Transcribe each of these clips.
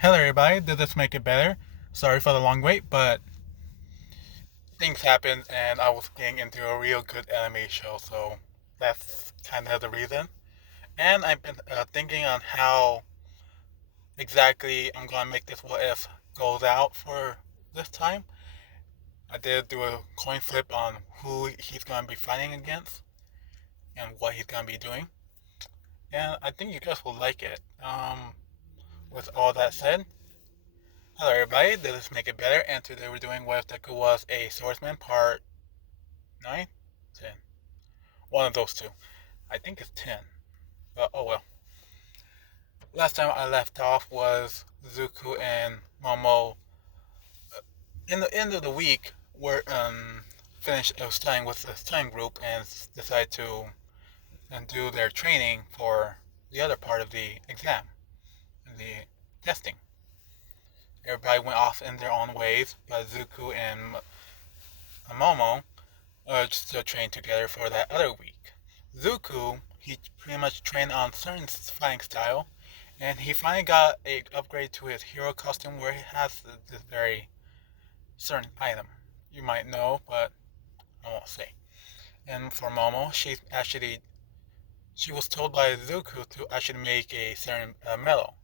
Hello, everybody. Did this make it better? Sorry for the long wait, but things happened and I was getting into a real good anime show, so that's kind of the reason. And I've been thinking on how exactly I'm going to make this what if goes out for this time. I did do a coin flip on who he's going to be fighting against and what he's going to be doing. And I think you guys will like it. With all that said, hello everybody, did this make it better? And today we're doing what if Deku was a swordsman part 9? 10. One of those two. I think it's 10. But oh well. Last time I left off was Zuko and Momo in the end of the week were finished studying with the studying group and decided to and do their training for the other part of the exam, the testing. Everybody went off in their own ways, but Zuko and Momo still trained together for that other week. Zuko, he pretty much trained on certain fighting style, and he finally got a upgrade to his hero costume where he has this very certain item. You might know, but I won't say. And for Momo, she was told by Zuko to actually make a certain metal,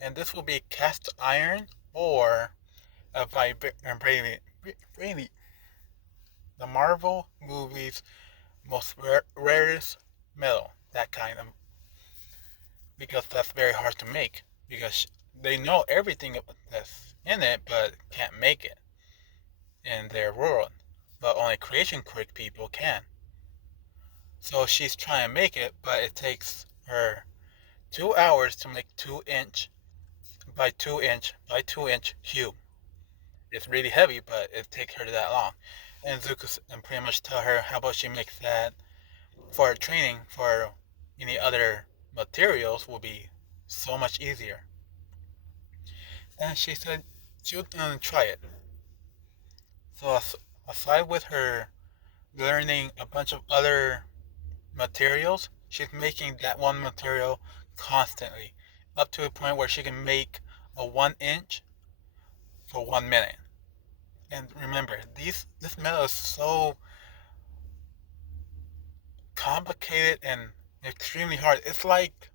and this will be cast iron or a vibranium. The Marvel movies most rarest metal, that kind of, because that's very hard to make because they know everything that's in it but can't make it in their world, but only creation quirk people can. So she's trying to make it, but it takes her 2 hours to make 2 inch by 2 inch by 2 inch cube. It's really heavy, but it takes her that long. And Zuko and pretty much tell her how about she makes that for her training for any other materials will be so much easier. And she said she would try it. So aside with her learning a bunch of other materials, she's making that one material constantly, up to a point where she can make a 1 inch for 1 minute. And remember, this metal is so complicated and extremely hard. It's like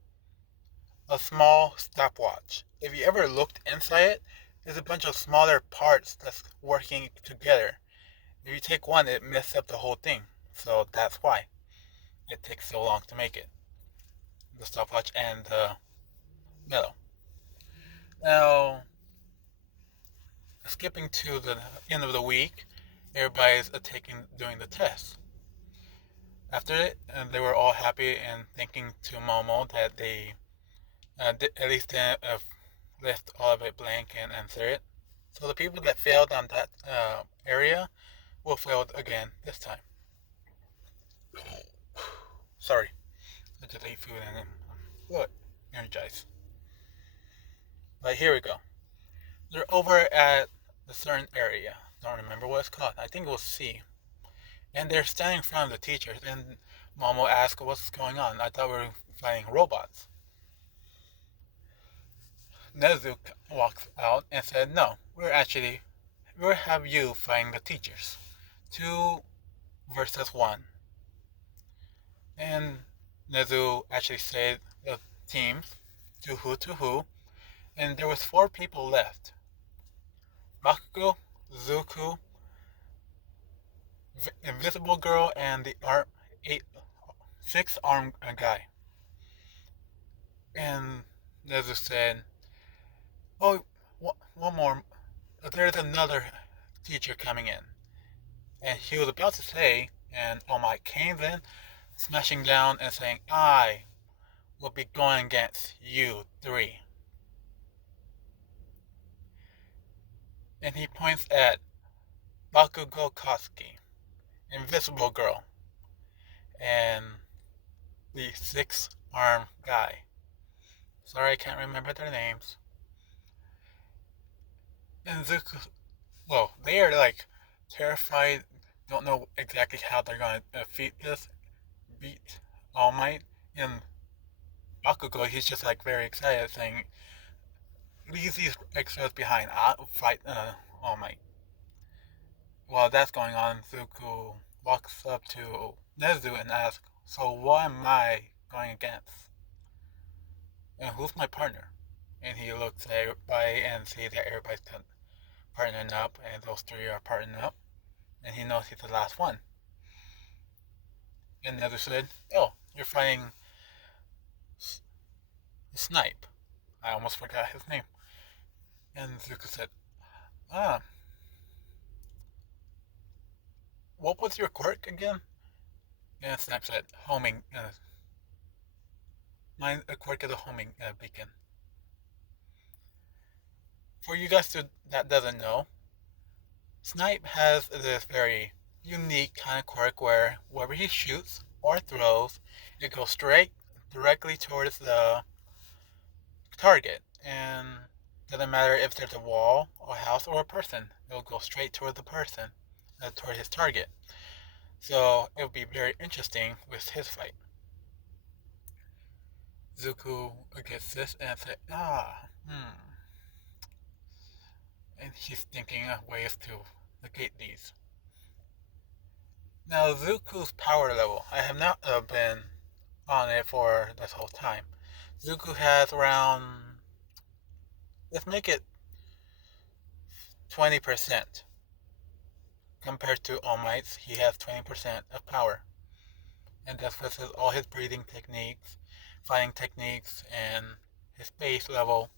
a small stopwatch. If you ever looked inside it, there's a bunch of smaller parts that's working together. If you take one, it messes up the whole thing. So that's why it takes so long to make it. The stopwatch and the metal. Now, skipping to the end of the week, everybody's doing the test. After it, they were all happy and thinking to Momo that they at least left all of it blank and answer it. So the people that failed on that area will fail again this time. Sorry, I just ate food and I'm energized. But here we go. They're over at a certain area. Don't remember what it's called. I think it was C. And they're standing in front of the teachers. And Momo asks, "What's going on? I thought we were fighting robots." Nezu walks out and said, "No, we'll have you fighting the teachers. 2 versus 1." And Nezu actually said the teams to who, and there was 4 people left: Bakugo, Zuko, Invisible Girl, and the eight, 6 armed guy. And Nezu said, "Oh, one more. There's another teacher coming in." And he was about to say, and All Might came in, smashing down and saying, "I will be going against you 3." And he points at Bakugo Koski, Invisible Girl, and the 6 armed guy. Sorry, I can't remember their names. And Zuko, well, they are like terrified, don't know exactly how they're going to beat All Might. And Bakugo, he's just like very excited, saying, leaves these extras behind. I'll fight All Might. While that's going on, Zuko walks up to Nezu and asks, "So what am I going against? And who's my partner?" And he looks at everybody and sees that everybody's partnering up, and those three are partnering up. And he knows he's the last one. And Nezu said, "Oh, you're fighting Snipe." I almost forgot his name. And Zuko said, "Ah, what was your quirk again?" And Snipe said, "Homing. Mine a quirk is a homing beacon." For you guys that doesn't know, Snipe has this very unique kind of quirk where wherever he shoots or throws, it goes straight directly towards the target. And doesn't matter if there's a wall, a house, or a person, it'll go straight toward the person, toward his target. So it'll be very interesting with his fight. Zuko gets this and says, and he's thinking of ways to negate these. Now, Zuko's power level, I have not been on it for this whole time. Zuko has around, let's make it 20%. Compared to All Might's, he has 20% of power. And that's with all his breathing techniques, fighting techniques, and his base level.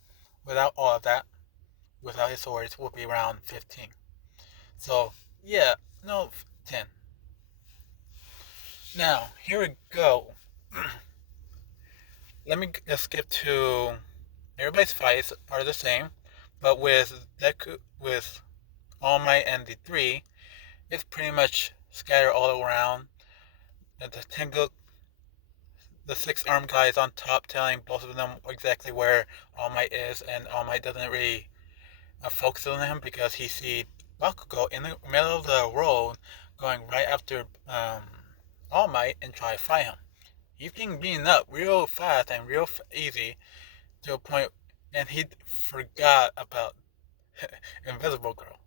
Without all of that, without his swords, will be around 15. So, yeah, no, 10. Now, here we go. Let me just skip to everybody's fights are the same, but with Deku, with All Might and the three, it's pretty much scattered all around. The six-armed guy is on top, telling both of them exactly where All Might is, and All Might doesn't really focus on him because he sees Bakugo in the middle of the road, going right after All Might and try to fight him. He's being beaten up real fast and real easy to a point, and he forgot about Invisible Girl.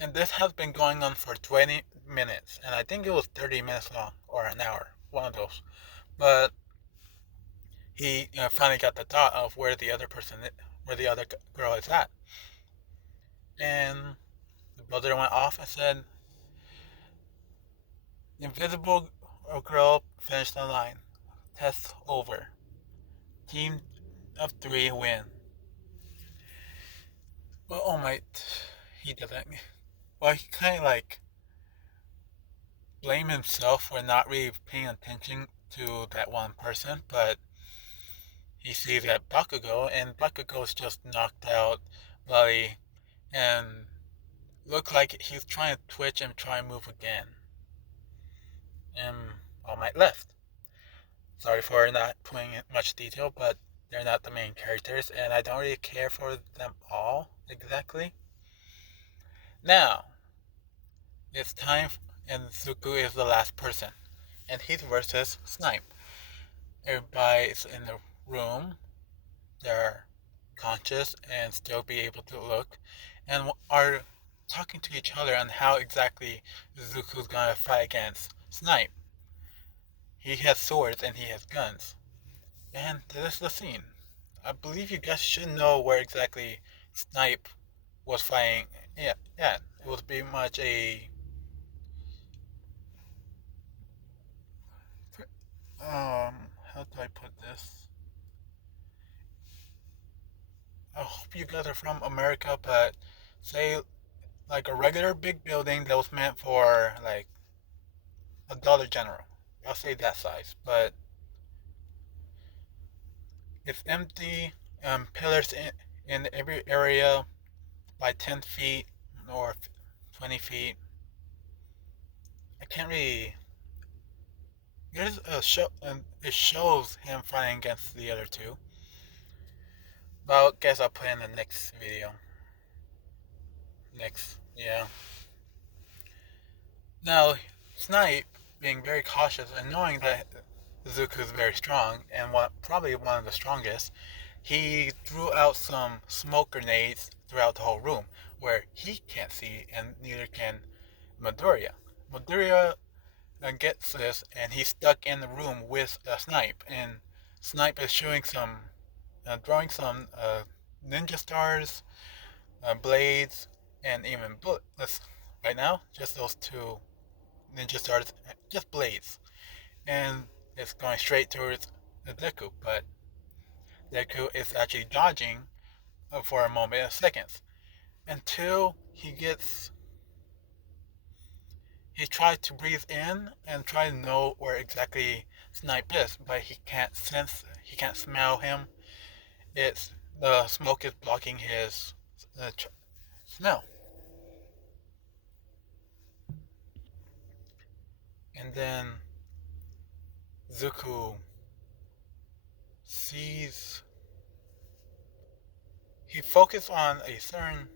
And this has been going on for 20 minutes, and I think it was 30 minutes long, or an hour, one of those. But he finally got the thought of where the other girl is at. And the buzzer went off and said, "Invisible Girl finished the line. Test over. Team of 3 win." Well, All Might, he doesn't. Well, he kind of like blame himself for not really paying attention to that one person, but he sees that Bakugo, and Bakugo's just knocked out, bloody, and looked like he's trying to twitch and try and move again. And All Might left. Sorry for not putting in much detail, but they're not the main characters, and I don't really care for them all exactly. Now, it's time, and Zuko is the last person, and he's versus Snipe. Everybody's in the room, they're conscious and still be able to look, and are talking to each other on how exactly Zuko's gonna fight against Snipe. He has swords and he has guns. And this is the scene. I believe you guys should know where exactly Snipe was fighting. Yeah, it was pretty much a how do I put this? I hope you guys are from America, but say like a regular big building that was meant for like a Dollar General. I'll say that size, but it's empty. Pillars in every area by 10 feet or 20 feet. I can't really. There's a show, and it shows him fighting against the other two. But I guess I'll put in the next video. Yeah. Now, Snipe, being very cautious and knowing that Zuko is very strong and probably one of the strongest, he threw out some smoke grenades throughout the whole room where he can't see and neither can Midoriya. Midoriya gets this and he's stuck in the room with Snipe, and Snipe is showing some, drawing some ninja stars, blades, and even bullets. Right now, just those two ninja stars, just blades, and it's going straight towards the Deku, but Deku is actually dodging for a moment of seconds until he tries to breathe in and try to know where exactly Snipe is, but he can't smell him. It's the smoke is blocking his smell. And then Zuko sees, he focuses on a certain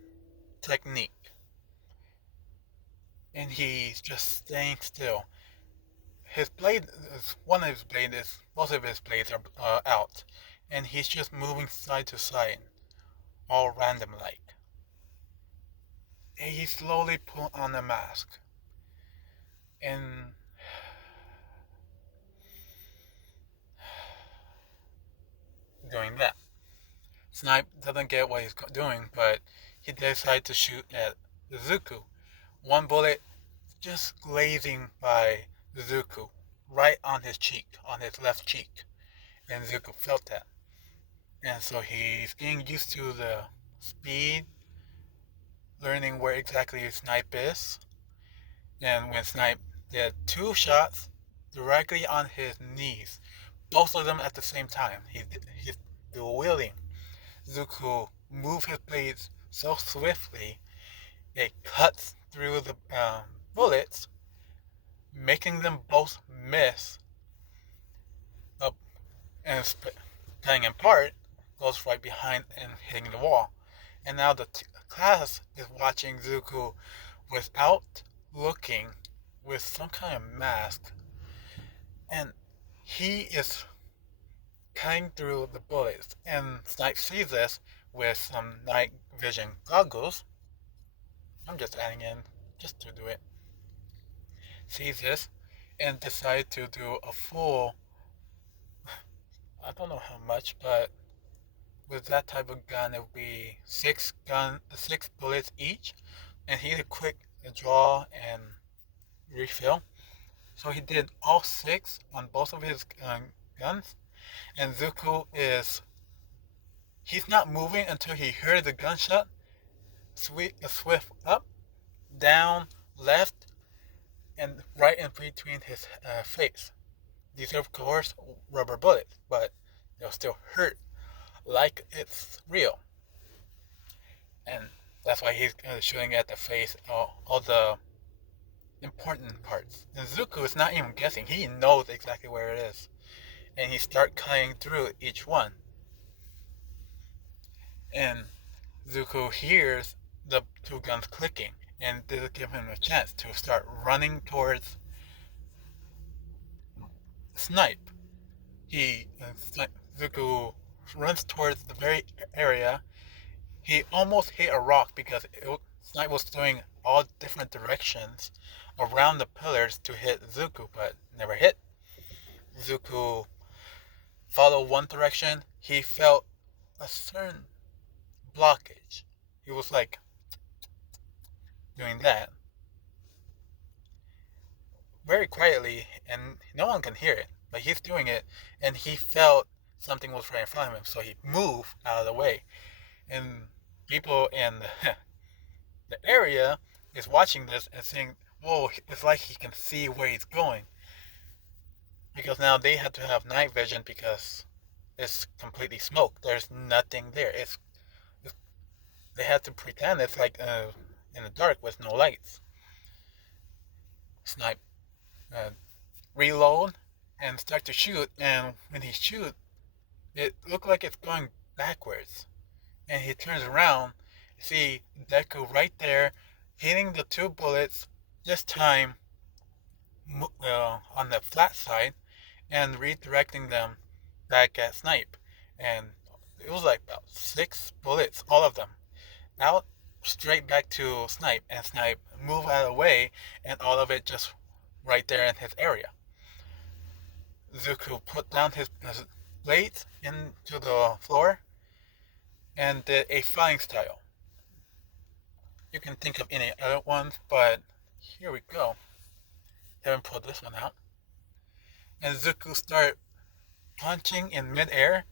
technique, and he's just staying still. His blade is one of his blades is most of his blades are out, and he's just moving side to side, all random like. And he slowly put on a mask, and doing that. Snipe doesn't get what he's doing, but he decides to shoot at Zuko. One bullet just glazing by Zuko, right on his cheek, on his left cheek, and Zuko felt that. And so he's getting used to the speed, learning where exactly Snipe is. And when Snipe did two shots directly on his knees, both of them at the same time, he's dual wielding. Zuko moved his blades so swiftly it cuts through the bullets, making them both miss up and cutting in part goes right behind and hitting the wall. And now the class is watching Zuko without looking with some kind of mask, and he is cutting through the bullets. And Snipe sees this with some night vision goggles. I'm just adding in just to do it. Sees this and decides to do a full, I don't know how much, but with that type of gun it would be six bullets each, and he did a quick draw and refill. So he did all six on both of his guns, and Zuko he's not moving until he heard the gunshot. Swift up, down, left, and right in between his face. These are of course rubber bullets, but they'll still hurt like it's real. And that's why he's shooting at the face, all the important parts. And Zuko is not even guessing. He knows exactly where it is. And he starts cutting through each one. And Zuko hears the two guns clicking, and this gives him a chance to start running towards Snipe. Zuko runs towards the very area. He almost hit a rock because Snipe was doing all different directions around the pillars to hit Zuko, but never hit. Zuko followed one direction. He felt a certain blockage. He was like doing that very quietly, and no one can hear it, but he's doing it, and he felt something was right in front of him, so he moved out of the way. And people in the area is watching this and saying, whoa, it's like he can see where he's going. Because now they have to have night vision because it's completely smoke. There's nothing there. They have to pretend it's like in the dark with no lights. Snipe, reload, and start to shoot. And when he shoots, it looked like it's going backwards. And he turns around, see Deku right there, hitting the two bullets, this time on the flat side, and redirecting them back at Snipe. And it was like about 6 bullets, all of them, out straight back to Snipe, and Snipe moved out of the way, and all of it just right there in his area. Zuko put down his blades into the floor and did a flying style. You can think of any other ones, but here we go. Haven't pulled this one out. And Zuko started punching in midair,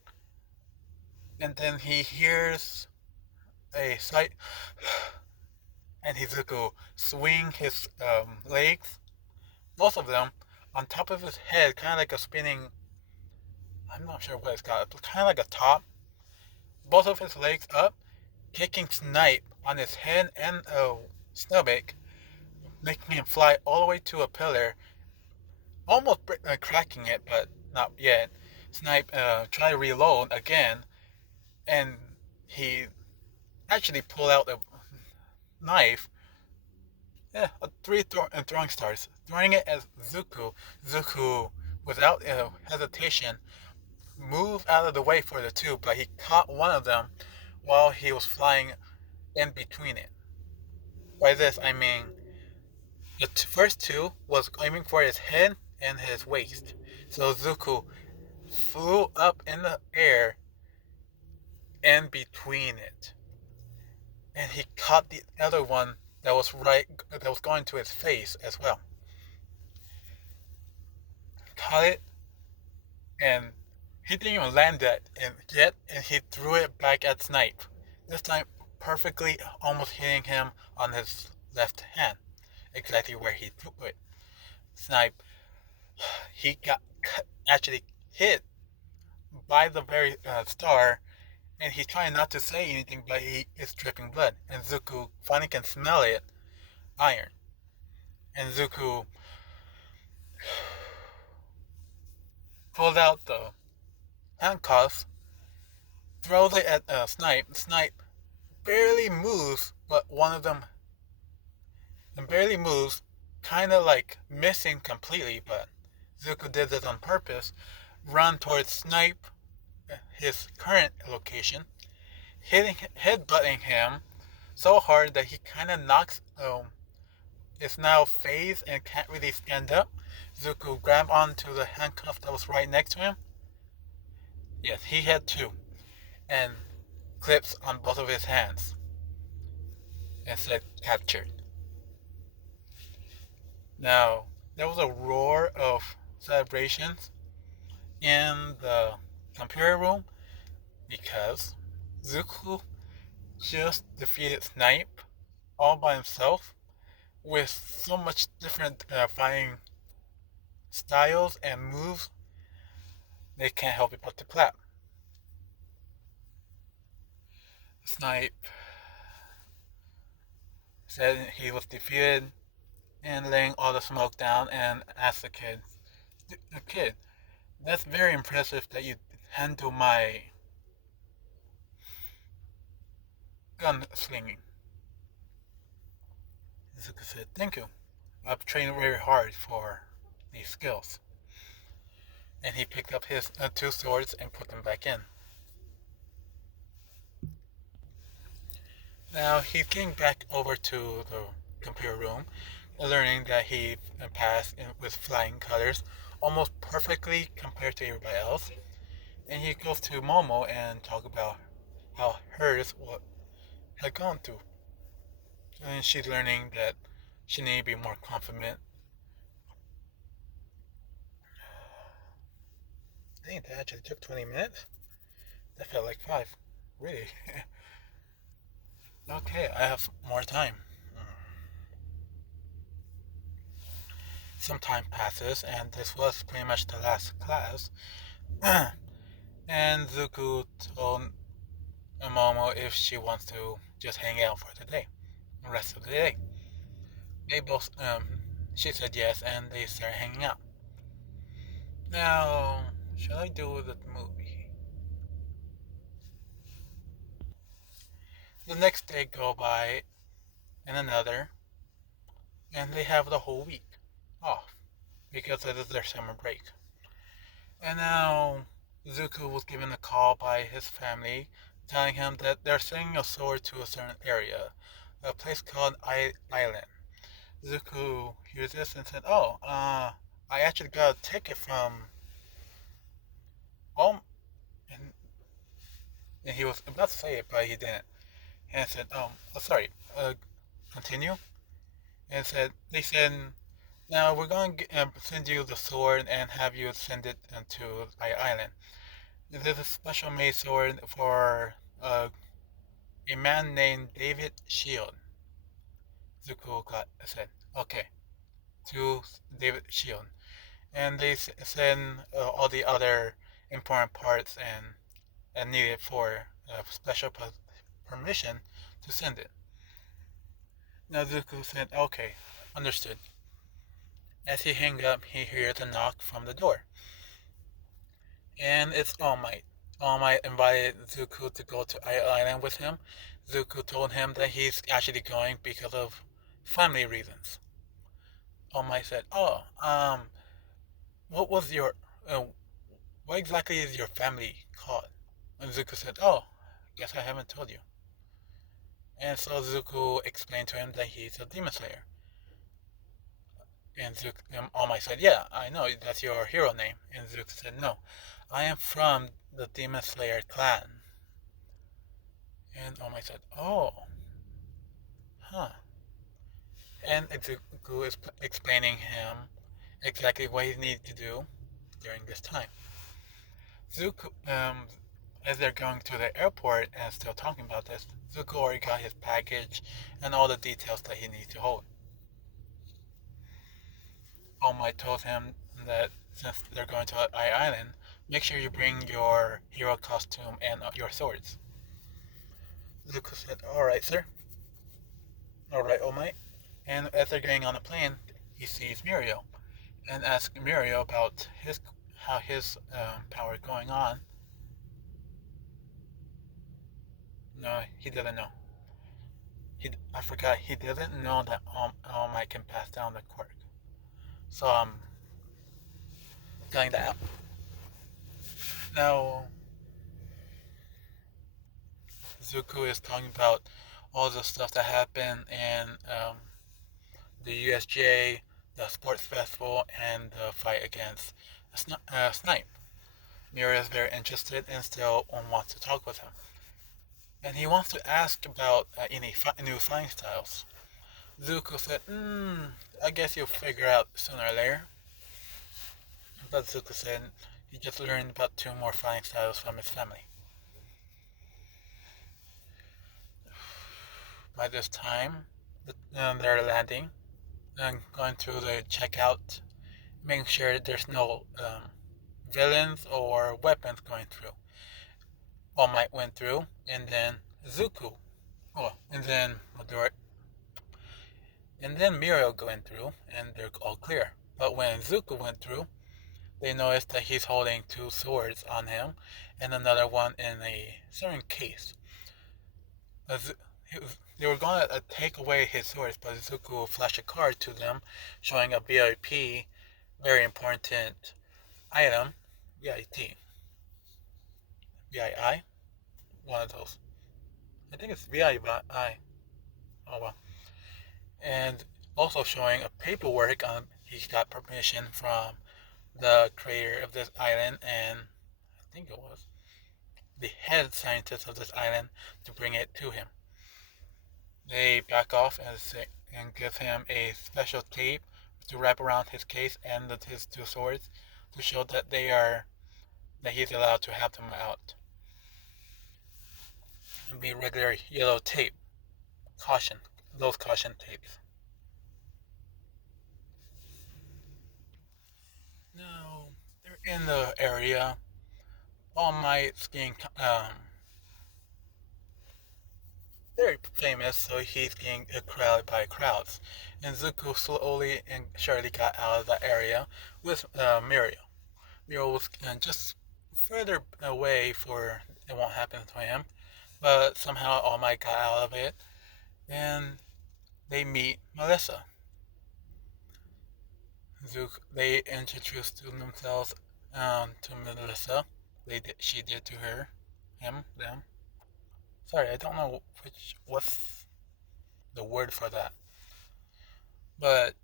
and then he hears a sight, and Zuko swing his legs, both of them, on top of his head, kind of like a spinning. I'm not sure what it's called. It's kind of like a top. Both of his legs up, kicking Snipe on his head and stomach, making him fly all the way to a pillar, almost cracking it, but not yet. Snipe tried to reload again, and he actually pulled out a knife. Yeah, throwing stars, throwing it at Zuko. Zuko, without hesitation, moved out of the way for the two, but he caught one of them while he was flying in between it. By this, I mean the first two was aiming for his head and his waist. So Zuko flew up in the air in between it, and he caught the other one that was going to his face as well. Caught it, and he didn't even land that yet, and he threw it back at Snipe. This time, perfectly, almost hitting him on his left hand, exactly where he threw it. Snipe, he got actually hit by the very star, and he's trying not to say anything, but he is dripping blood. And Zuko finally can smell it, iron. And Zuko pulls out the handcuffs, throws it at Snipe. Snipe barely moves, but one of them barely moves, kind of like missing completely, but Zuko did this on purpose. Run towards Snipe, his current location, headbutting him so hard that he kind of knocks is now phased and can't really stand up. Zuko grabbed onto the handcuff that was right next to him. Yes, he had two, and clips on both of his hands, and said captured. Now, there was a roar of celebrations in the computer room because Zuko just defeated Snipe all by himself with so much different fighting styles and moves. They can't help it but to clap. Snipe said he was defeated and laying all the smoke down and asked the kid, that's very impressive that you handle my gun slinging. Zuko said, thank you. I've trained very hard for these skills. And he picked up his two swords and put them back in. Now he's getting back over to the computer room, learning that he passed with flying colors almost perfectly compared to everybody else. And he goes to Momo and talk about how hers had gone through. And she's learning that she needs to be more confident. I think that actually took 20 minutes. That felt like 5. Really? Okay, I have more time. Some time passes, and this was pretty much the last class. And Zuko told Momo if she wants to just hang out for the day, the rest of the day. They both, she said yes, and they started hanging out. Now, shall I do the movie? The next day go by, and another, and they have the whole week off because it is their summer break. And now Zuko was given a call by his family telling him that they're sending a sword to a certain area, a place called Island. Zuko hears this and said, "Oh, I actually got a ticket from home," and, and he was about to say it, but he didn't. And said, sorry, continue." And said, they said, "Now we're going to send you the sword and have you send it to Island. There's a special made sword for a man named David Shield." Zuko said, "Okay," to David Shield. And they send all the other important parts and needed for special permission to send it. Now Zuko said, "Okay, understood." As he hung up, he hears a knock from the door. And it's All Might. All Might invited Zuko to go to Island with him. Zuko told him that he's actually going because of family reasons. All Might said, "Oh, what was your, uh, what exactly is your family called?" And Zuko said, "Oh, guess I haven't told you." And so Zuko explained to him that he's a demon slayer. And All Might said, "Yeah, I know, that's your hero name." And Zuko said, "No, I am from the Demon Slayer clan." And All Might said, "Oh, huh." And Zuko is explaining him exactly what he needs to do during this time. Zuko, as they're going to the airport and still talking about this, Zuko already got his package and all the details that he needs to hold. All Might told him that since they're going to Island, make sure you bring your hero costume and your swords. Zuko said, "Alright, sir." "Alright, All Might." And as they're getting on the plane, he sees Muriel and asks Muriel about how his power going on. No, he didn't know. I forgot, he didn't know that All Might can pass down the quirk. So I'm getting that out. Now, Zuko is talking about all the stuff that happened in the USJ, the sports festival, and the fight against Snipe. Mira is very interested and still wants to talk with him. And he wants to ask about any new fighting styles. Zuko said, I guess you'll figure out sooner or later." But Zuko said he just learned about two more fighting styles from his family. By this time, they're landing and going through the checkout, making sure there's no villains or weapons going through. All Might went through, and then Zuko, and then Muriel went through, and they're all clear. But when Zuko went through, they noticed that he's holding two swords on him, and another one in a certain case. They were going to take away his swords, but Zuko flashed a card to them, showing a VIP, very important item, VIT, VII, one of those. I think it's VII. Oh well. And also showing a paperwork on he got permission from the creator of this island, and I think it was the head scientist of this island, to bring it to him. They back off and give him a special tape to wrap around his case and his two swords to show that he's allowed to have them out. And be regular yellow tape. Caution. Those caution tapes. Now they're in the area. All Might skiing very famous, so he's getting crowded by crowds. And Zuko slowly and surely got out of the area with Muriel. Muriel was just further away for it won't happen to him, but somehow All Might got out of it, and they meet Melissa. They introduce themselves to Melissa, she did to her, him, them. Sorry, I don't know what's the word for that. But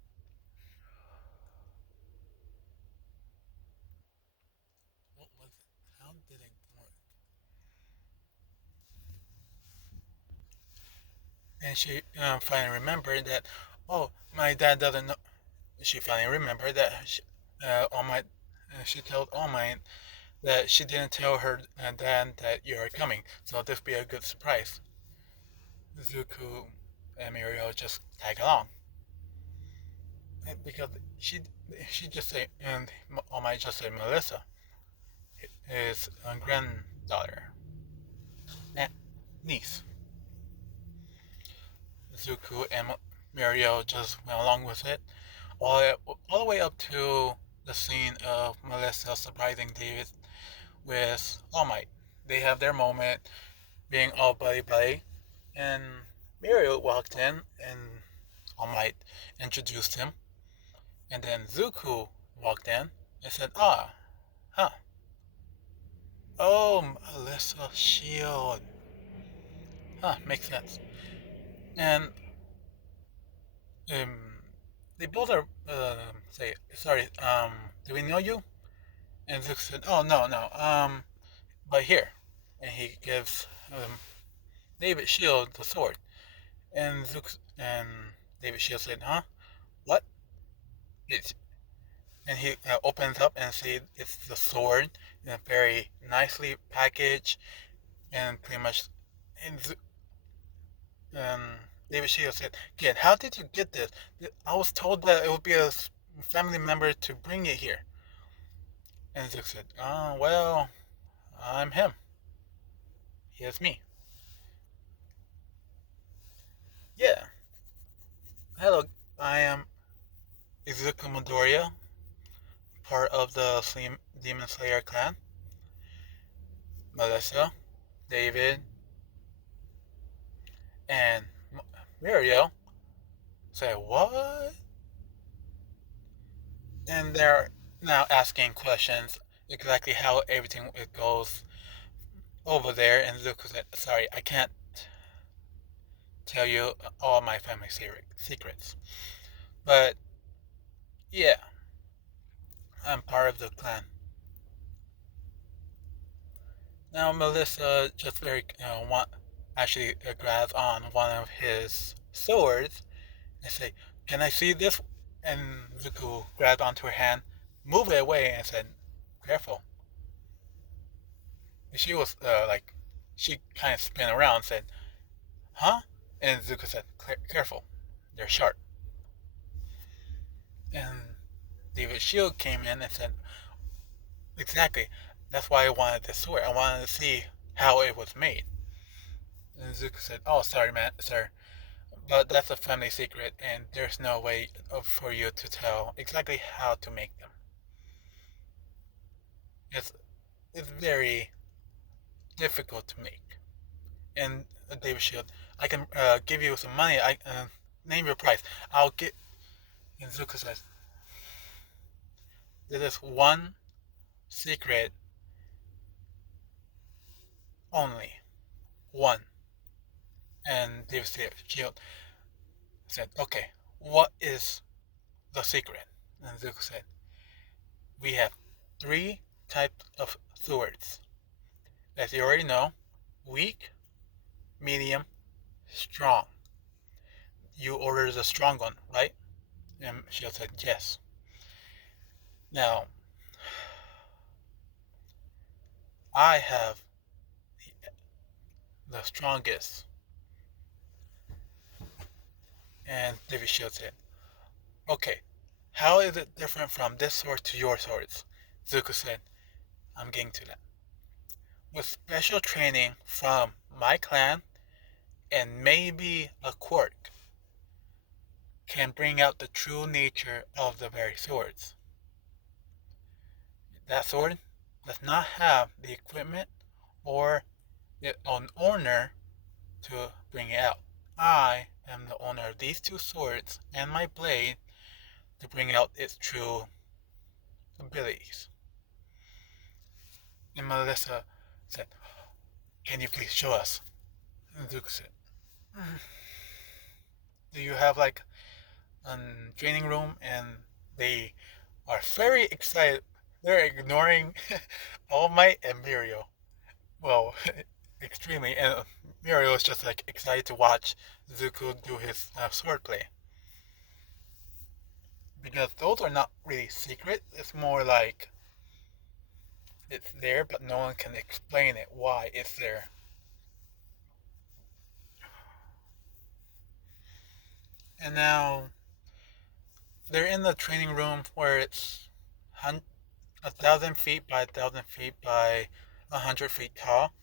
what was it? How did it work? And she finally remembered that. Oh, my dad doesn't know. She finally remembered that All Might. She told All Might that she didn't tell her dad that you are coming, so this be a good surprise. Zuko and Muriel just tag along because she just say and All Might just say Melissa, his granddaughter, and niece. Zuko and Muriel just went along with it, all the way up to the scene of Melissa surprising David with All Might. They have their moment, being all buddy buddy, and Muriel walked in and All Might introduced him, and then Zuko walked in and said, "Ah, huh, oh, Melissa Shield, huh, makes sense." And um, they both are say, "Sorry, do we know you?" And Zuko said, "Oh, no, no, but here," and he gives David Shield the sword, and Zook and David Shield said, "Huh? What?" It's and he opens up and see it's the sword in a very nicely packaged and pretty much. And, and David Shield said, "Kid, how did you get this? I was told that it would be a family member to bring it here." And Zook said, "Oh well, I'm him. He is me." Yeah. Hello, I am Izuku Midoriya, part of the Demon Slayer clan. Melissa, David, and Muriel say, "What?" And they're now asking questions exactly how everything it goes over there. And Zuko said, "Sorry, I can't tell you all my family secrets. But yeah, I'm part of the clan." Now Melissa just very actually grabs on one of his swords and say, "Can I see this?" And Zuko grabbed onto her hand, moved it away, and said, "Careful." And she was she kind of spun around and said, "Huh?" And Zuko said, "Careful, they're sharp." And David Shield came in and said, "Exactly. That's why I wanted this sword. I wanted to see how it was made." And Zuko said, "Oh, sorry, man, sir, but that's a family secret, and there's no way for you to tell exactly how to make them. It's it's very difficult to make." And David Shield, "I can give you some money. I name your price. I'll get." And Zuko says, "There is one secret only, one." And David Shield said, "Okay, what is the secret?" And Zuko said, "We have three types of swords. As you already know, weak, medium, strong. You ordered the strong one, right?" And Shield said, "Yes." Now, I have the strongest. And David Shield said, "Okay, how is it different from this sword to your swords?" Zuko said, "I'm getting to that. With special training from my clan and maybe a quirk, can bring out the true nature of the very swords. That sword does not have the equipment or an owner to bring it out. I am the owner of these two swords and my blade to bring out its true abilities." And Melissa said, "Can you please show us?" And Zuko said, "Do you have like a training room?" And they are very excited. They're ignoring All Might and Muriel. Well, extremely. And Muriel is just like excited to watch Zuko do his swordplay. Because those are not really secret. It's more like it's there, but no one can explain it why it's there. And now they're in the training room where it's 1,000 feet by 1,000 feet by 100 feet tall,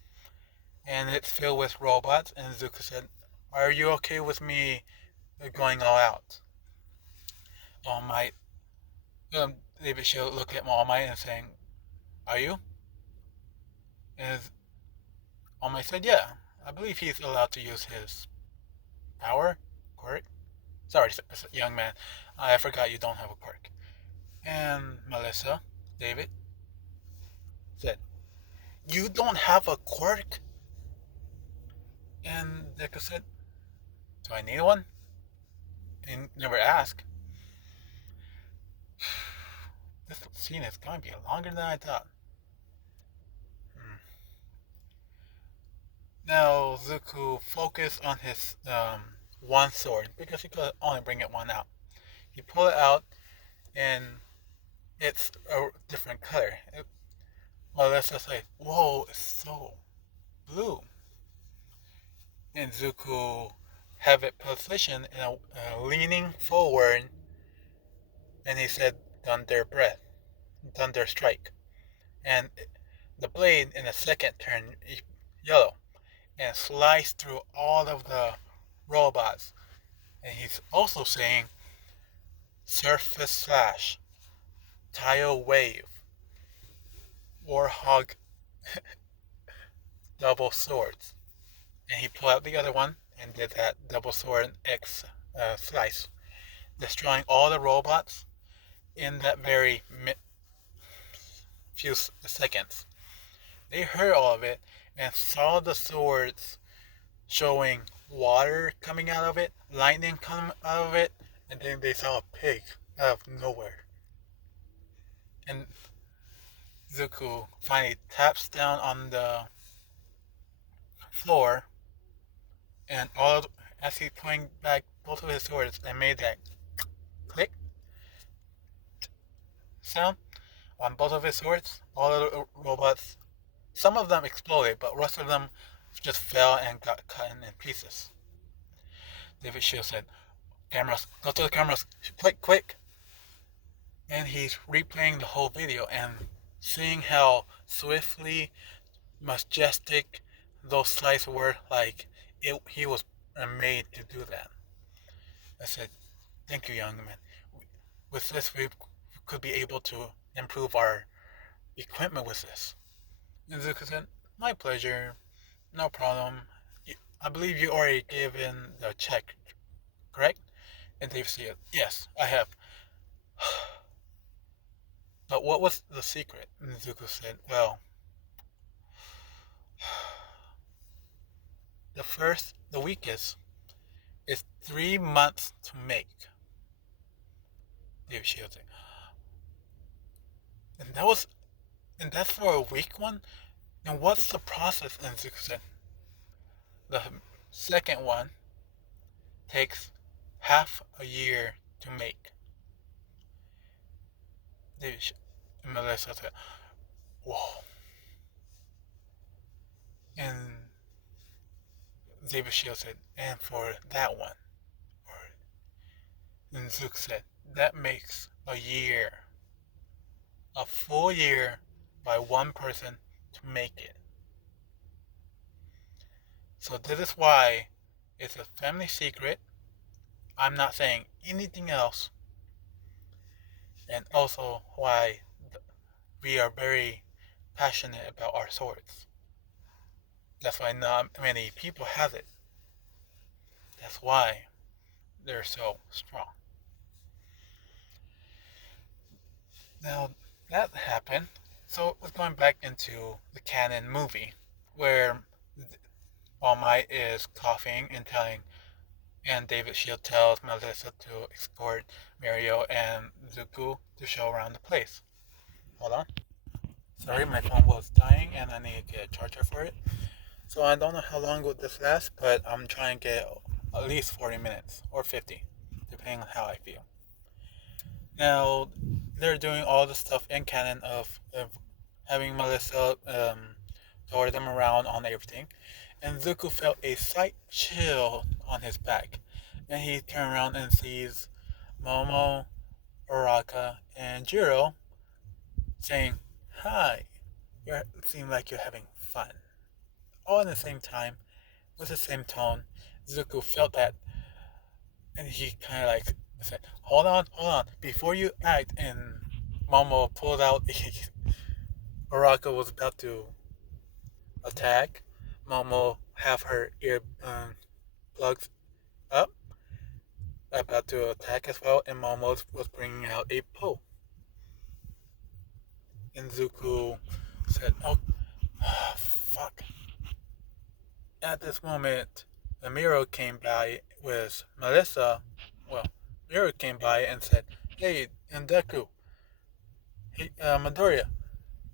and it's filled with robots. And Zuko said, "Are you okay with me going all out?" All Might, David Shield looked at All Might and saying, "Are you?" And All Might said, "Yeah, I believe he's allowed to use his power quirk." Sorry, young man, I forgot you don't have a quirk. And Melissa, David, said, "You don't have a quirk?" And Deku said, "Do I need one?" And never asked. This scene is going to be longer than I thought. Hmm. Now Zuko focused on his one sword because he could only bring it one out. He pulled it out and it's a different color. Well, let's just say, whoa, it's so blue. And Zuko have it positioned in leaning forward, and he said, "Thunder breath, thunder strike," and the blade in a second turned yellow and sliced through all of the robots. And he's also saying, "Surface slash, tidal wave, warhog, double swords." And he pulled out the other one and did that double sword X slice, destroying all the robots in that very few seconds. They heard all of it and saw the swords showing water coming out of it, lightning coming out of it, and then they saw a pig out of nowhere. And Zuko finally taps down on the floor, and all of, as he's pulling back both of his swords, they made that click sound on both of his swords. All of the robots, some of them exploded, but the rest of them just fell and got cut in pieces. David Shield said, "Cameras, go to the cameras, quick, quick." And he's replaying the whole video and seeing how swiftly majestic those slides were, like he was made to do that. I said, "Thank you, young man. With this, we could be able to improve our equipment with this." And Zuko said, "My pleasure, no problem. I believe you already gave in the check, correct?" And Dave said, "Yes, I have." "But what was the secret?" And Zuko said, "Well, the weakest is 3 months to make." Dave Shield said, "And that's for a weak one? And what's the process?" And Zuko said, "The second one takes half a year to make." Dave and Melissa said, "Whoa." And David Shield said, "And for that one." And Zook said, "That makes a year. A full year by one person to make it." So this is why it's a family secret. I'm not saying anything else. And also why we are very passionate about our swords. That's why not many people have it. That's why they're so strong. Now that happened, So let's going back into the canon movie where All Might is coughing and telling, and David Shield tells Melissa to escort Mario and Zuko to show around the place. Hold on. Sorry, my phone was dying and I need to get a charger for it. So I don't know how long will this last, but I'm trying to get at least 40 minutes or 50, depending on how I feel. Now, they're doing all the stuff in canon of having Melissa tour them around on everything, and Zuko felt a slight chill on his back, and he turned around and sees Momo, Uraka, and Jiro saying, "Hi, you seem like you're having fun." All in the same time, with the same tone. Zuko felt that, and he kind of like said, hold on, before you act." And Momo pulled out Uraka was about to attack. Momo have her ear plugs up, about to attack as well, and Momo was bringing out a pole. And Zuko said, "Oh, fuck." At this moment, Amiro came by with Melissa. Well, Miro came by and said, "Hey, and Deku, hey, Midoriya,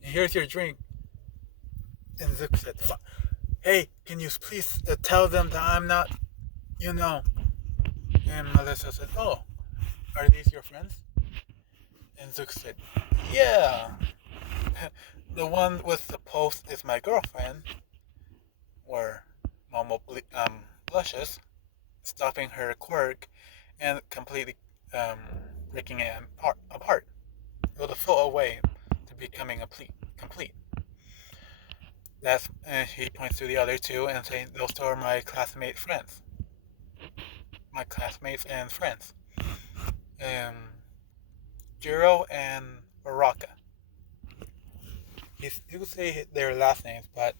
here's your drink." And Zuko said, "Fuck. Hey, can you please tell them that I'm not, you know?" And Melissa said, "Oh, are these your friends?" And Zuko said, "Yeah, the one with the post is my girlfriend." Where Momo blushes, stopping her quirk and completely um, breaking it apart. With a full away to becoming complete. That's and he points to the other two and saying, "Those two are my classmates and friends, Jiro and Baraka." He do say their last names, but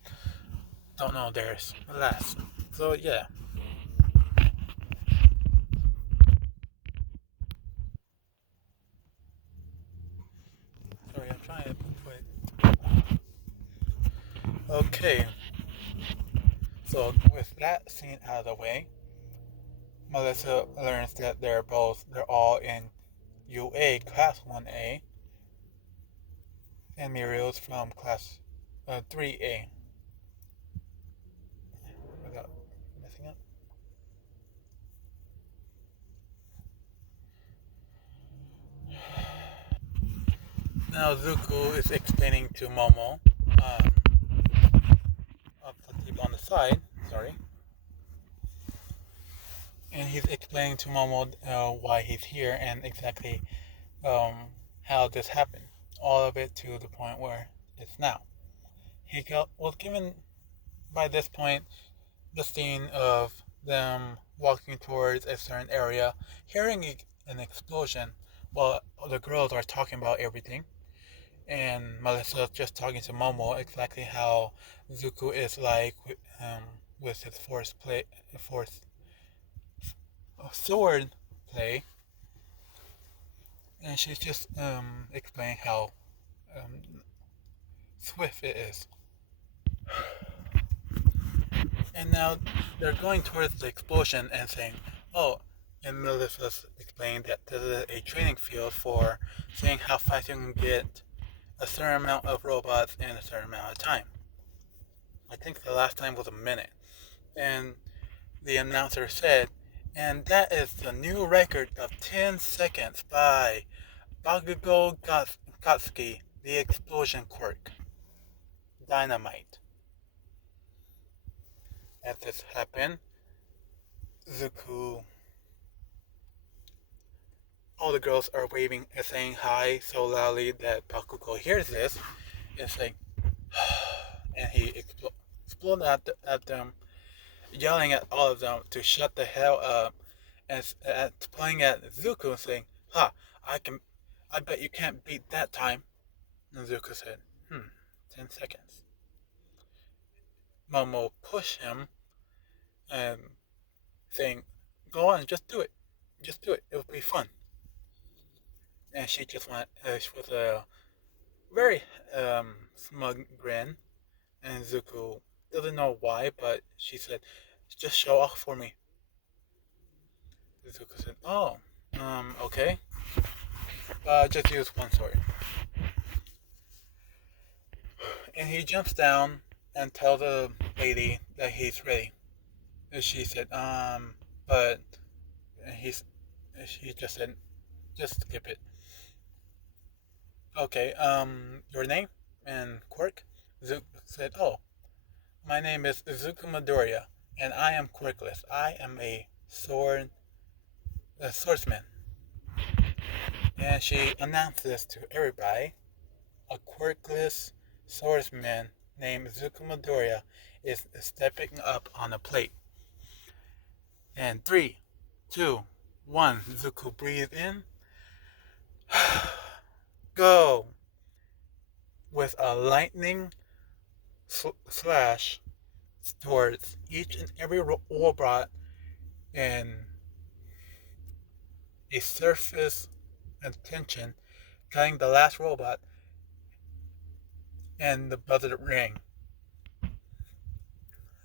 don't know theirs last. So yeah. Sorry, I'm trying to put. Okay, so with that scene out of the way, Melissa learns that they're all in UA Class 1A, and Muriel's from Class 3A. Without messing up. Now Zuko is explaining to Momo, um, on the side, sorry, and he's explaining to Momo why he's here and exactly um, how this happened. All of it to the point where it's now. Was given by this point the scene of them walking towards a certain area, hearing an explosion while the girls are talking about everything, and Melissa's just talking to Momo exactly how Zuko is like with his force sword play, and she's just explaining how um, swift it is. And now they're going towards the explosion and saying, "Oh," and Melissa's explaining that this is a training field for seeing how fast you can get a certain amount of robots in a certain amount of time. I think the last time was a minute. And the announcer said, "And that is the new record of 10 seconds by Bakugo Gatsuki, the explosion quirk. Dynamite." As this happened, Zuko, all the girls are waving and saying hi so loudly that Bakugo hears this and saying, and he exploded at them, yelling at all of them to shut the hell up, and pointing at Zuko and saying, "Ha, I bet you can't beat that time." And Zuko said, 10 seconds. Momo pushed him and saying, "Go on, just do it. Just do it. It'll be fun." And she just went with a very smug grin, and Zuko doesn't know why, but she said, "Just show off for me." Zuko said, "Oh, okay. Just use one sword." And he jumps down and tells the lady that he's ready. And she said, but he's she just said, "Just skip it." Okay, your name and quirk? Zook said, "Oh, my name is Izuku Midoriya, and I am quirkless. I am a swordsman." And she announced this to everybody. A quirkless swordsman named Izuku Midoriya is stepping up on a plate. And three, two, one. Zuko breathed in. Go! With a lightning slash towards each and every robot and a surface and tension, cutting the last robot, and the buzzer rang.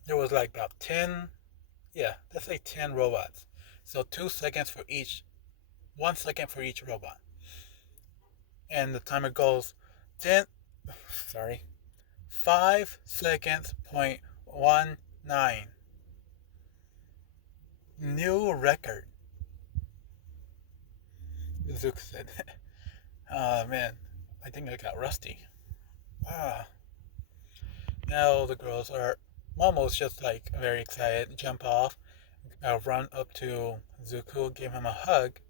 There was like about 10, yeah, let's say 10 robots. So 2 seconds for each, 1 second for each robot. And the timer goes 10, sorry, 5 seconds, point 19. New record. Zook said, "Ah, man, I think I got rusty." Ah. Now the girls are almost just like very excited, jump off, run up to Zuko, give him a hug,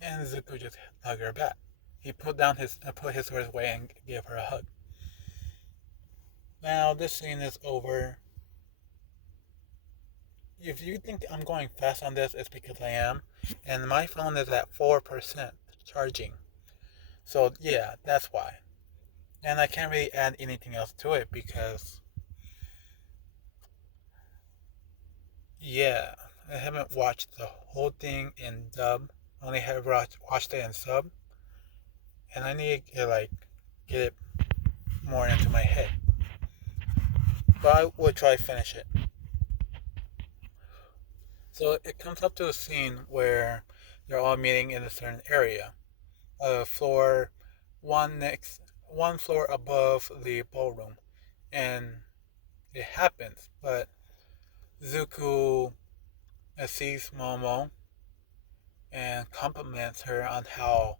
and Zuko just hugged her back. He put his sword away and gave her a hug. Now this scene is over. If you think I'm going fast on this, it's because I am, and my phone is at 4% charging. So yeah, that's why. And I can't really add anything else to it because, yeah, I haven't watched the whole thing in dub. I only have watched it in sub, and I need to like get it more into my head. But I will try to finish it. So it comes up to a scene where they're all meeting in a certain area, floor one floor above the ballroom, and it happens. But Zuko sees Momo and compliments her on how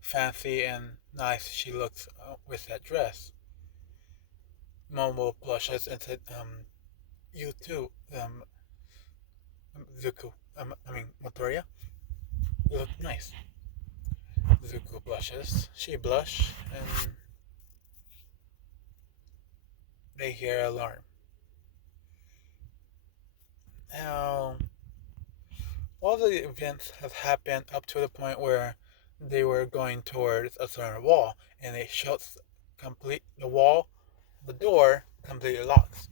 fancy and nice she looks with that dress. Momo blushes and said, "You too, Zuko. Motoria, you look nice." Zuko blushes. She blush, and they hear alarm. Now, all the events have happened up to the point where they were going towards a certain wall, and it shuts the door completely locks.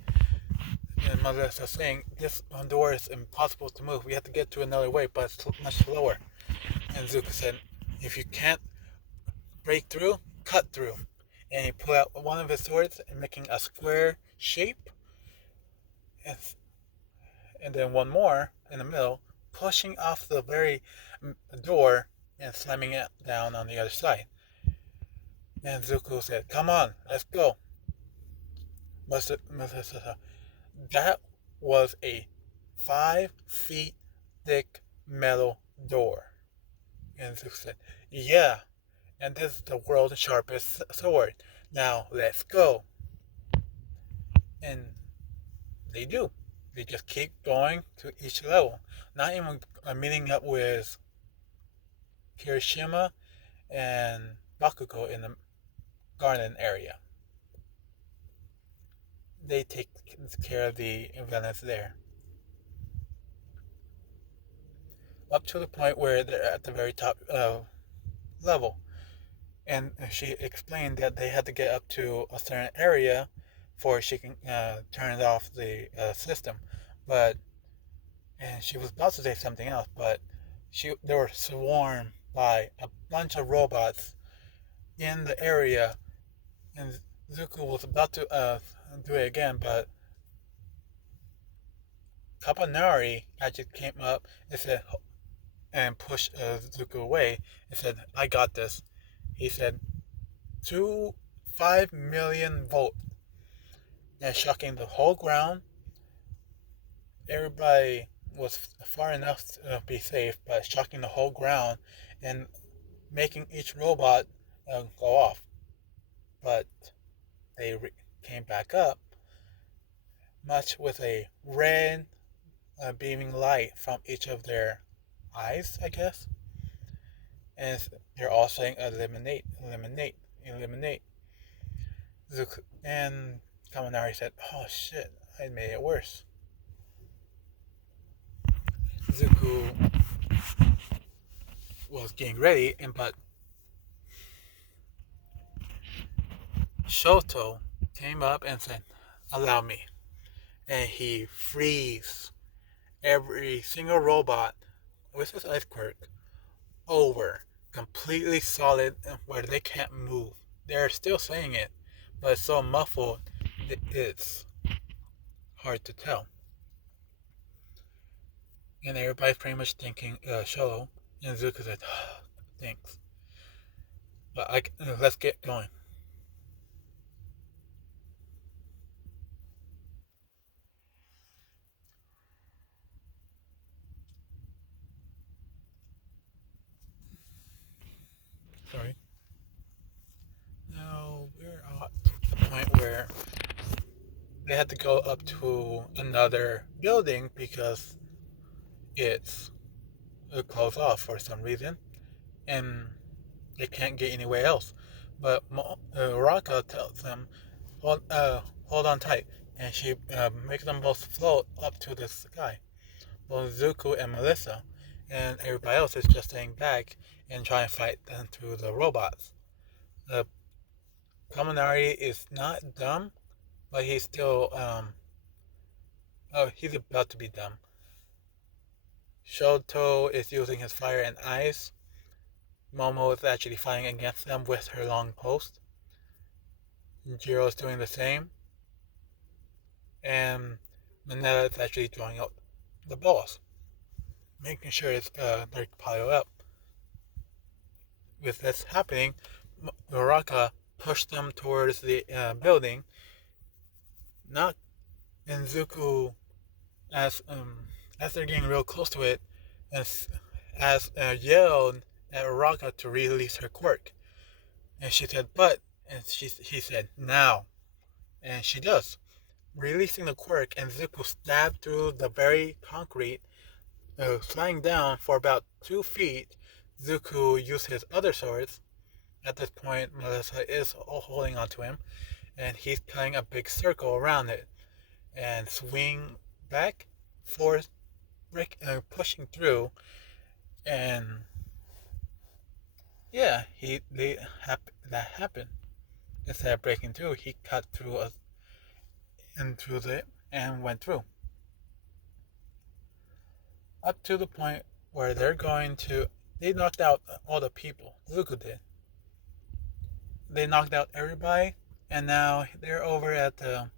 And Mother is saying, "This door is impossible to move. We have to get to another way, but it's much slower." And Zuko said, "If you can't break through, cut through." And he pulled out one of his swords, making a square shape, and, and then one more in the middle, pushing off the very door and slamming it down on the other side. And Zuko said, "Come on, let's go." That was a 5 feet thick metal door. And Zuko said, "Yeah, and this is the world's sharpest sword. Now let's go." And they do. They just keep going to each level. Not even meeting up with Kirishima and Bakugo in the garden area. They take care of the villains there. Up to the point where they're at the very top level. And she explained that they had to get up to a certain area before she can turn off the system. But and she was about to say something else, but there were swarmed by a bunch of robots in the area, and Zuko was about to do it again, but Kapanari actually came up and said and pushed Zuko away and said, "I got this." He said, "Two 5 million volt," and shocking the whole ground. Everybody was far enough to be safe, but shocking the whole ground and making each robot go off. But they came back up, much with a red beaming light from each of their eyes, I guess. And they're all saying eliminate, eliminate, eliminate. And Kaminari said, "Oh shit, I made it worse." Zuko was getting ready, but Shoto came up and said, "Allow me." And he frees every single robot with his ice quirk over, completely solid where they can't move. They're still saying it, but it's so muffled it's hard to tell. And everybody's pretty much thinking Shoto, and Zuko said, "Thanks, but let's get going." Sorry. Now we're at the point where they had to go up to another building because it's closed off for some reason, and they can't get anywhere else. But Raka tells them, hold on tight," and she makes them both float up to the sky. Both Zuko and Melissa, and everybody else is just staying back and trying to fight them through the robots. The Kaminari is not dumb, but he's still he's about to be dumb. Shoto is using his fire and ice. Momo is actually fighting against them with her long post. Jiro is doing the same. And Mineta is actually drawing out the balls, making sure they're piled up. With this happening, Uraka pushed them towards the building. Not and Zuko, as they're getting real close to it, as yelled at Uraka to release her quirk, and she said, "But," and he said, "Now," and she does, releasing the quirk, and Zuko stabbed through the very concrete, flying down for about 2 feet. Zuko used his other swords. At this point, Melissa is holding onto him, and he's cutting a big circle around it, and swing back, forth, pushing through, and yeah, that happened. Instead of breaking through, he cut through into it and went through. Up to the point where they knocked out all the people. Zuko did. They knocked out everybody, and now they're over at the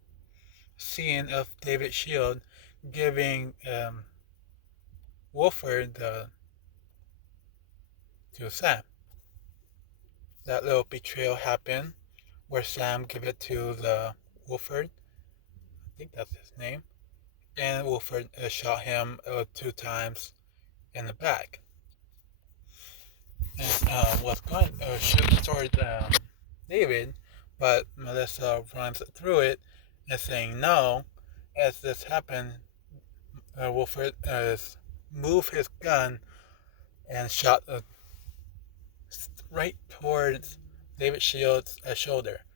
scene of David Shield giving Wolford to Sam. That little betrayal happened where Sam gave it to the Wolford. I think that's his name. And Wolford shot him 2 times in the back. And was going to shoot towards David, but Melissa runs through it and saying no. As this happened, Wolford moved his gun and shot right towards David Shields' shoulder,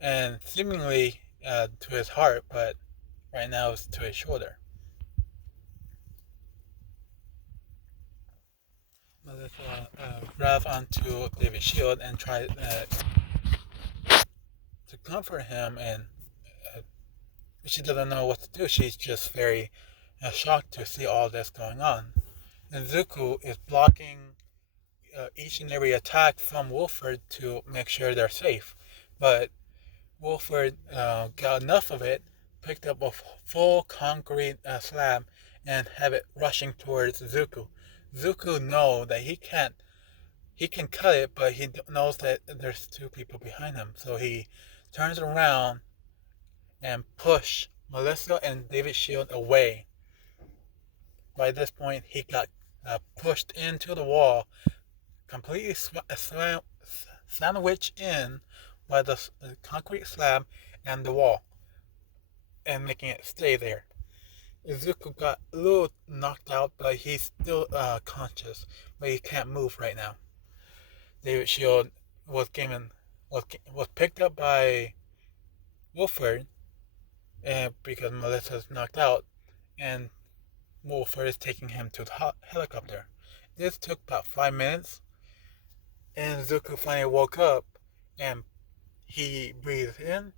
and seemingly to his heart, but right now it's to his shoulder. Melissa grabs onto David Shield and tries to comfort him, and she doesn't know what to do. She's just very shocked to see all this going on. And Zuko is blocking each and every attack from Wolford to make sure they're safe. But Wolford got enough of it, picked up a full concrete slab, and have it rushing towards Zuko. Zuko knows that he can cut it, but he knows that there's two people behind him. So he turns around and push Melissa and David Shield away. By this point, he got pushed into the wall, completely sandwiched in by the concrete slab and the wall, and making it stay there. Izuku got a little knocked out, but he's still conscious, but he can't move right now. David Shield was given was picked up by Wolford, and because Melissa's knocked out, and Wolford is taking him to the helicopter. This took about 5 minutes, and Zuko finally woke up, and he breathed in,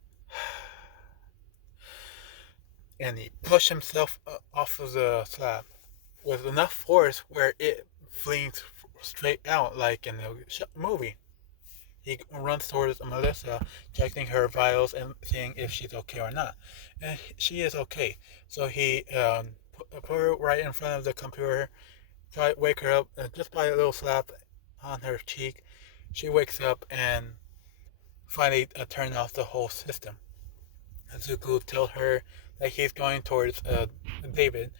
and he pushed himself off of the slab with enough force where it flings straight out like in the movie. He runs towards Melissa, checking her vitals and seeing if she's okay or not. And she is okay. So he put her right in front of the computer, try to wake her up, just by a little slap on her cheek. She wakes up and finally turned off the whole system. Zuko tells her that he's going towards David,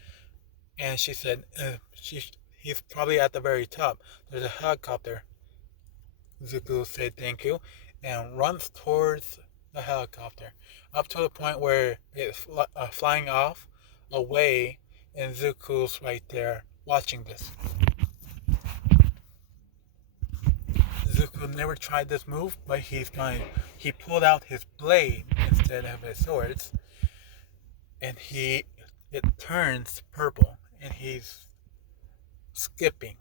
and she said he's probably at the very top. There's a helicopter. Zuko said thank you and runs towards the helicopter up to the point where it's flying off away, and Zuko's right there watching this. Zuko never tried this move, but he pulled out his blade instead of his swords, and it turns purple, and he's skipping.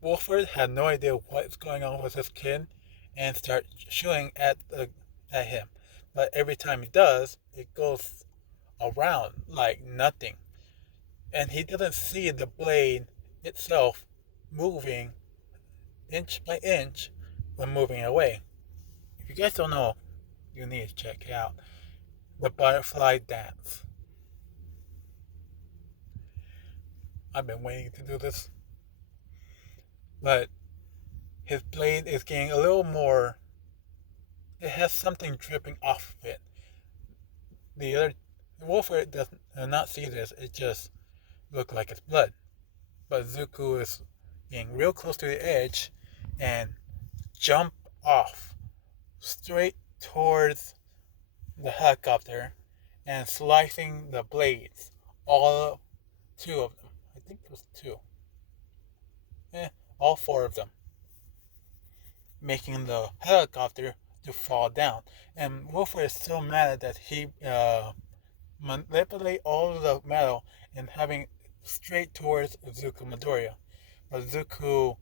Wolford had no idea what's going on with this kid and starts shooting at him. But every time he does, it goes around like nothing. And he doesn't see the blade itself moving inch by inch when moving away. If you guys don't know, you need to check it out. The butterfly dance. I've been waiting to do this. But his blade is getting a little more. It has something dripping off of it. The other Wolford does not see this. It just looks like it's blood. But Zuko is getting real close to the edge and jump off straight towards the helicopter and slicing the blades. All two of them. I think it was two. All four of them, making the helicopter to fall down. And Wolford is so mad that he manipulated all of the metal and having straight towards Zuko Midoriya. But Zuko,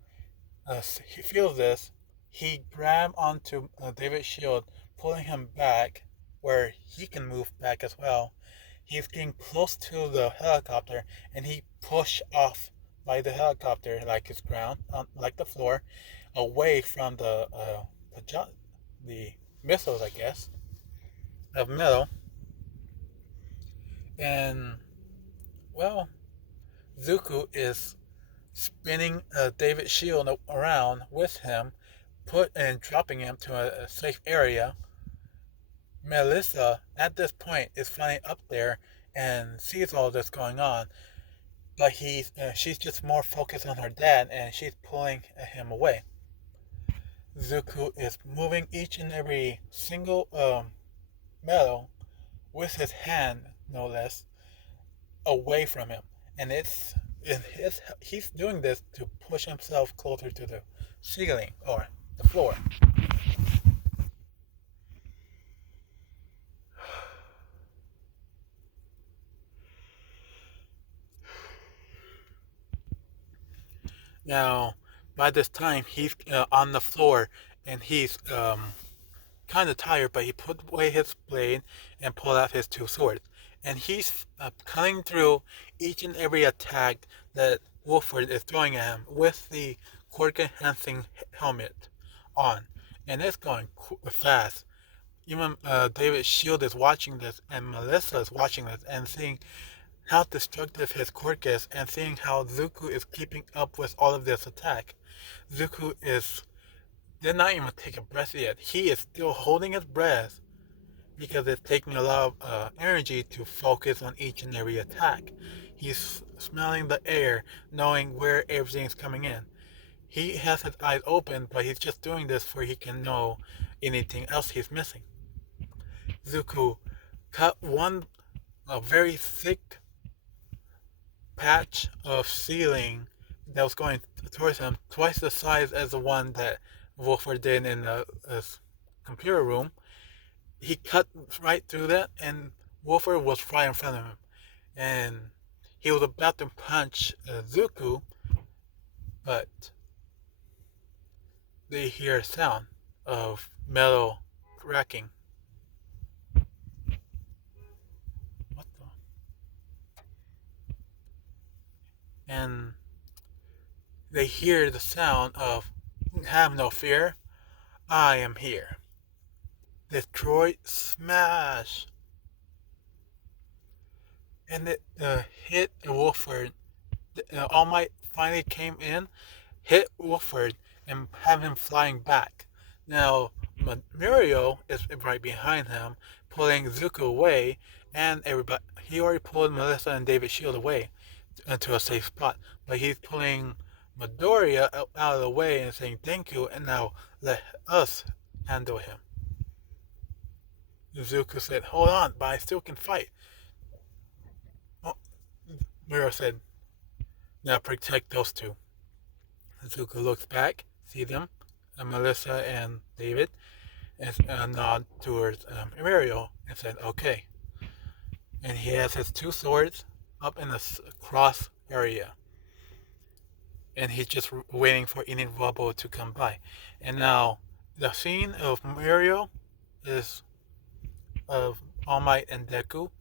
he feels this. He grabs onto David's shield, pulling him back where he can move back as well. He's getting close to the helicopter, and he pushed off by the helicopter like it's ground, like the floor, away from the missiles, I guess, of metal. And well, Zuko is spinning David's shield around with him, dropping him to a safe area. Melissa, at this point, is finally up there and sees all this going on. But she's just more focused on her dad, and she's pulling him away. Zuko is moving each and every single metal with his hand, no less, away from him. And he's doing this to push himself closer to the ceiling or the floor. Now, by this time, he's on the floor, and he's kind of tired, but he put away his blade and pulled out his two swords. And he's cutting through each and every attack that Wolford is throwing at him with the Quirk enhancing helmet on, and it's going fast. Even David Shield is watching this, and Melissa is watching this, and seeing how destructive his quirk is, and seeing how Zuko is keeping up with all of this attack. Zuko is did not even take a breath yet. He is still holding his breath because it's taking a lot of energy to focus on each and every attack. He's smelling the air, knowing where everything's coming in. He has his eyes open, but he's just doing this so he can know anything else he's missing. Zuko cut a very thick patch of ceiling that was going towards him, twice the size as the one that Wolford did in the computer room. He cut right through that, and Wolford was right in front of him. And he was about to punch Zuko, but they hear a sound of metal cracking. What the? And they hear the sound of, "Have no fear, I am here. Detroit smash!" And it hit Wolford. All Might finally came in, hit Wolford, and have him flying back. Now, Muriel is right behind him, pulling Zuko away, and everybody. He already pulled Melissa and David Shield away into a safe spot, but he's pulling Midoriya out of the way and saying thank you, and now let us handle him. Zuko said, "Hold on, but I still can fight." Oh, Muriel said, "Now protect those two." Zuko looks back, sees them, Melissa and David, and nod towards Muriel and said, "Okay." And he has his two swords up in the cross area. And he's just waiting for any rubble to come by. And now, the scene of Muriel is of All Might and Deku.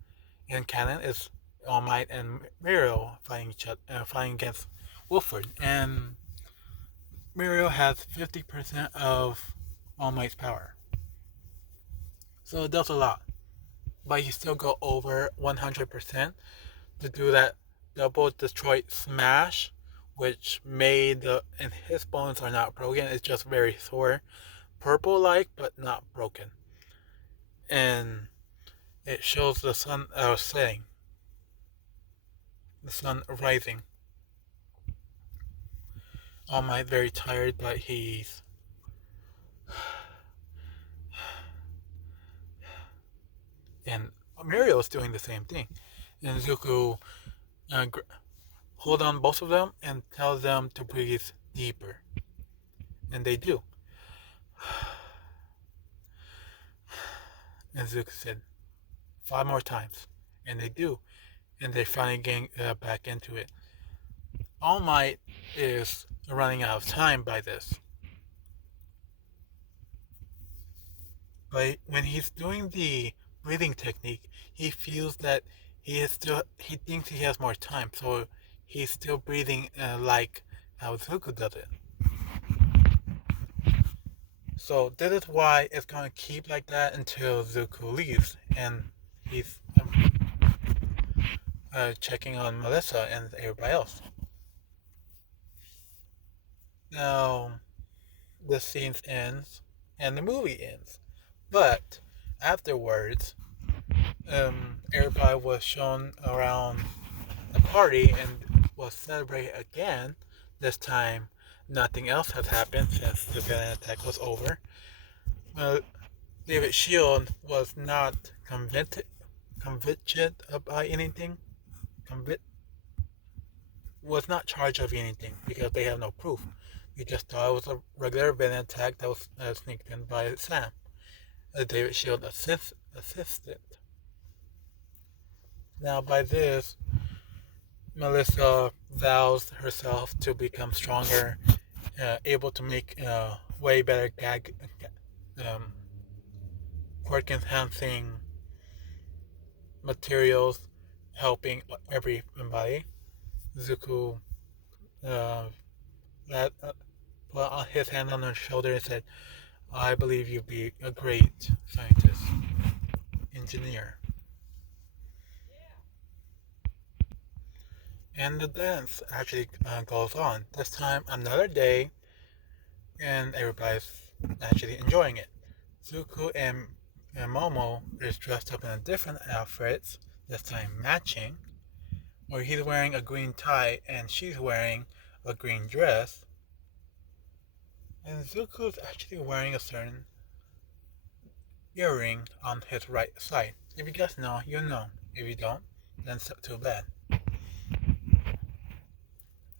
In canon, is All Might and Muriel fighting fighting against Wolford. And Muriel has 50% of All Might's power. So it does a lot. But you still go over 100% to do that double Detroit smash, which made and his bones are not broken. It's just very sore, purple-like, but not broken. And it shows the sun setting, the sun rising. All Might very tired, but he's and Muriel is doing the same thing. And Zuko hold on both of them and tell them to breathe deeper. And they do. And Zuko said 5 more times. And they do. And they finally get back into it. All Might is running out of time by this. But when he's doing the breathing technique, he feels that he thinks he has more time, so he's still breathing like how Zuko does it. So this is why it's going to keep like that until Zuko leaves, and he's checking on Melissa and everybody else. Now, the scene ends, and the movie ends. But afterwards, everybody was shown around the party and was celebrated again. This time, nothing else has happened since the villain attack was over. David Shield was not convicted by anything. Was not charged of anything because they have no proof. We just thought it was a regular villain attack that was sneaked in by Sam, a David Shield assistant. Now, by this, Melissa vows herself to become stronger, able to make way better quirk enhancing materials, helping everybody. Zuko uh, that put his hand on her shoulder and said, "I believe you'd be a great scientist, engineer." And the dance actually goes on. This time, another day, and everybody's actually enjoying it. Zuko and Momo is dressed up in different outfits, this time matching, where he's wearing a green tie and she's wearing a green dress. And Zuko's actually wearing a certain earring on his right side. If you guys know, you know. If you don't, then so too bad.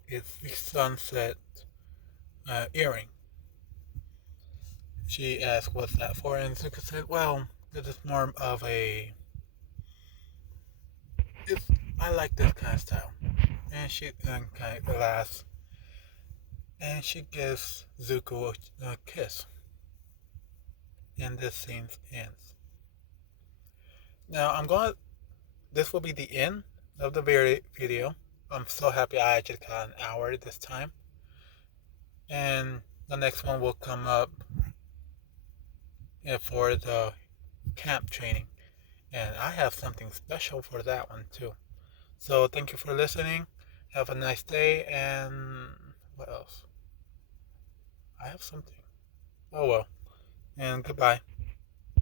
It's the sunset earring. She asked, "What's that for?" And Zuko said, "Well, this is more of a. It's, I like this kind of style." And she kind of laughs, and she gives Zuko a kiss. And this scene ends. Now I'm going. This will be the end of the video. I'm so happy I actually got an hour this time. And the next one will come up for the camp training. And I have something special for that one too. So thank you for listening. Have a nice day. And what else? I have something. Oh well. And goodbye.